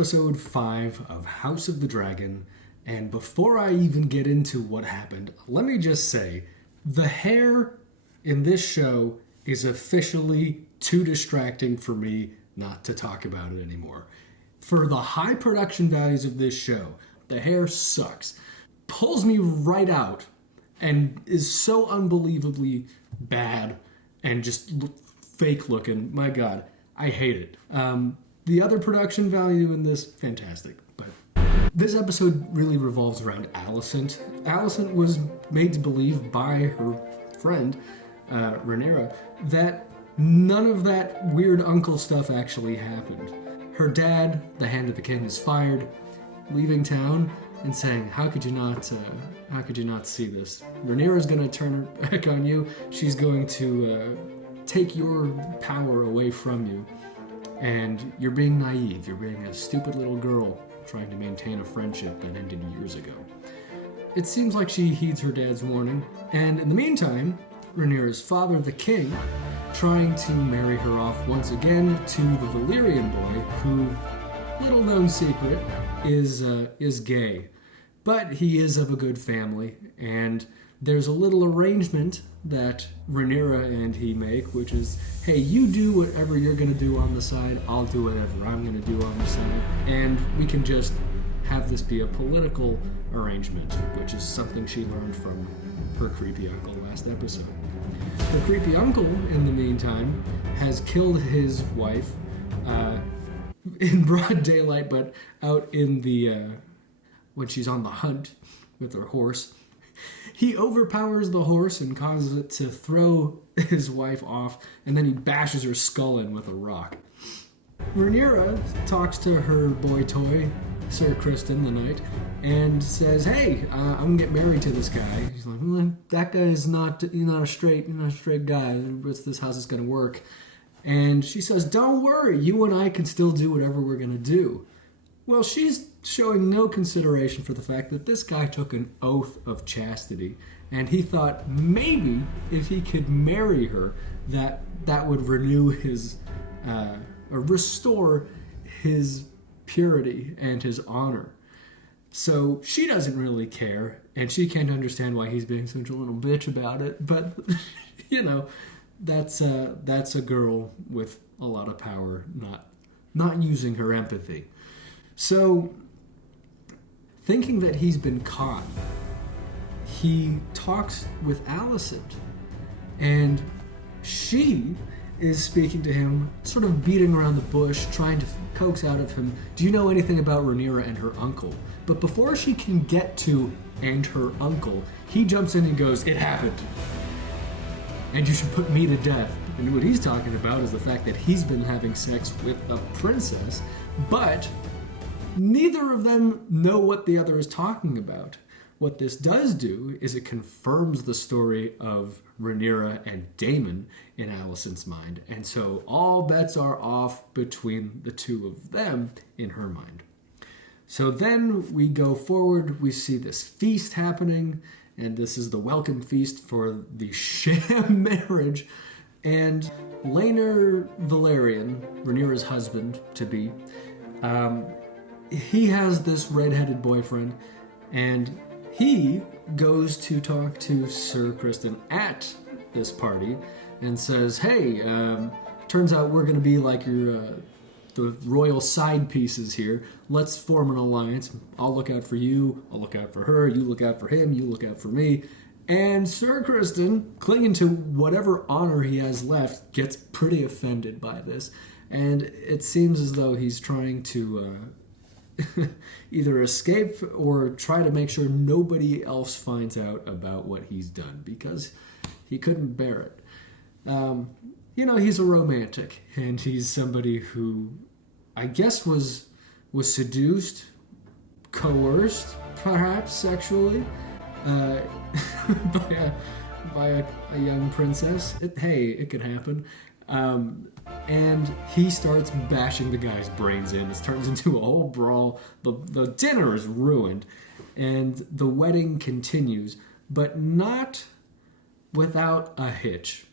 episode 5 of House of the Dragon, and before I even get into what happened, let me just say, the hair in this show is officially too distracting for me not to talk about it anymore. For the high production values of this show, the hair sucks. Pulls me right out and is so unbelievably bad and just fake looking. My God, I hate it. The other production value in this, fantastic. But this episode really revolves around Alicent. Alicent was made to believe by her friend, Rhaenyra, that none of that weird uncle stuff actually happened. Her dad, the Hand of the King, is fired, leaving town and saying, how could you not see this? Rhaenyra's going to turn her back on you. She's going to take your power away from you. And you're being naive. You're being a stupid little girl trying to maintain a friendship that ended years ago. It seems like she heeds her dad's warning. And in the meantime, Rhaenyra's father, the king, trying to marry her off once again to the Valyrian boy, who, little known secret, is gay. But he is of a good family, and there's a little arrangement that Rhaenyra and he make, which is, hey, you do whatever you're going to do on the side, I'll do whatever I'm going to do on the side, and we can just have this be a political arrangement, which is something she learned from her creepy uncle last episode. The creepy uncle, in the meantime, has killed his wife in broad daylight, but out in the when she's on the hunt with her horse. He overpowers the horse and causes it to throw his wife off, and then he bashes her skull in with a rock. Rhaenyra talks to her boy toy, Sir Criston the Knight, and says, hey, I'm gonna get married to this guy. He's like, well, that guy is not a straight guy. What's this, how's this gonna work? And she says, don't worry, you and I can still do whatever we're gonna do. Well, she's showing no consideration for the fact that this guy took an oath of chastity, and he thought maybe if he could marry her, that would renew his, or restore his purity and his honor. So she doesn't really care, and she can't understand why he's being such a little bitch about it, but, you know, that's a girl with a lot of power, not using her empathy. So, thinking that he's been caught, he talks with Alicent, and she is speaking to him, sort of beating around the bush, trying to coax out of him, do you know anything about Rhaenyra and her uncle? But before she can get to and her uncle, he jumps in and goes, it happened, and you should put me to death. And what he's talking about is the fact that he's been having sex with a princess, but neither of them know what the other is talking about. What this does do is it confirms the story of Rhaenyra and Daemon in Alicent's mind. And so all bets are off between the two of them in her mind. So then we go forward, we see this feast happening, and this is the welcome feast for the sham marriage. And Laenor Velaryon, Rhaenyra's husband-to-be, he has this red-headed boyfriend, and he goes to talk to Sir Criston at this party and says, hey, turns out we're going to be like the royal side pieces here. Let's form an alliance. I'll look out for you, I'll look out for her, you look out for him, you look out for me. And Sir Criston, clinging to whatever honor he has left, gets pretty offended by this. And it seems as though he's trying to either escape or try to make sure nobody else finds out about what he's done, because he couldn't bear it. You know, he's a romantic, and he's somebody who I guess was seduced, coerced, perhaps sexually, by a young princess. It could happen. And he starts bashing the guy's brains in. It turns into a whole brawl. The dinner is ruined, and the wedding continues, but not without a hitch.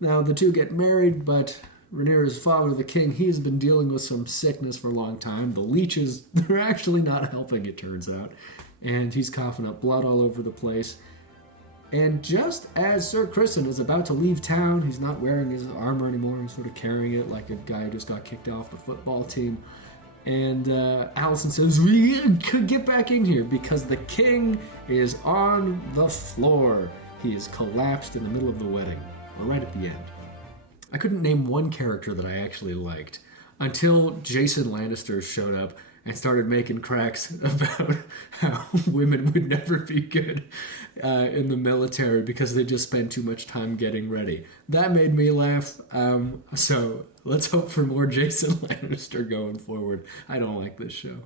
Now, the two get married, but Rhaenyra's father, the king, he has been dealing with some sickness for a long time. The leeches, they're actually not helping, it turns out. And he's coughing up blood all over the place. And just as Sir Criston is about to leave town, he's not wearing his armor anymore. He's sort of carrying it like a guy who just got kicked off the football team. And Alicent says, we could get back in here because the king is on the floor. He is collapsed in the middle of the wedding, or right at the end. I couldn't name one character that I actually liked until Jason Lannister showed up and started making cracks about how women would never be good in the military because they just spend too much time getting ready. That made me laugh. So let's hope for more Jason Lannister going forward. I don't like this show.